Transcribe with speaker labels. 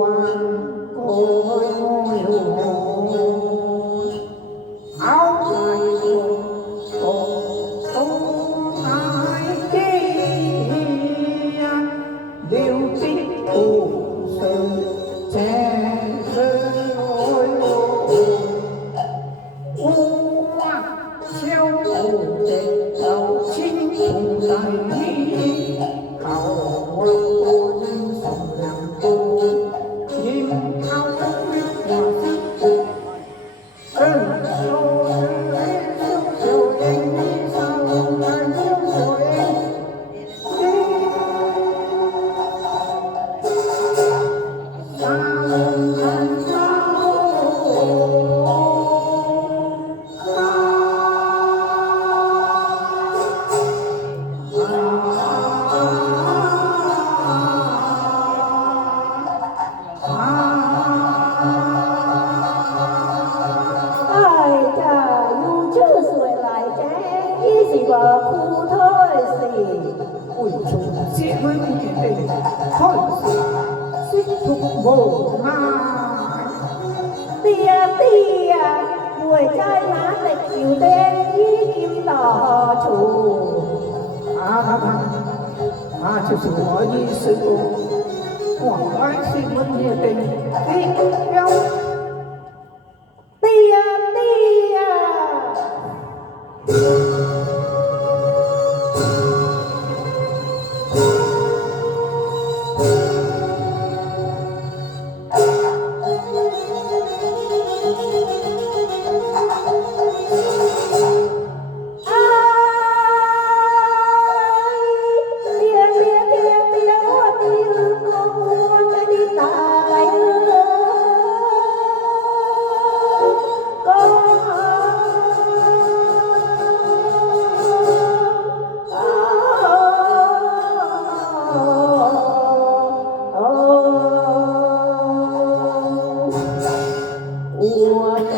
Speaker 1: วันโอ้ยโอ้ย Sure. โบกมา
Speaker 2: เตียเตียป่วยใจมาเต่กิวเต้นที่กิมต่อชู
Speaker 1: อาบังมาชุสหัวยีสุดหัวไอ้สิมันเนี่ยเป็นที่เดียว
Speaker 2: หัวใ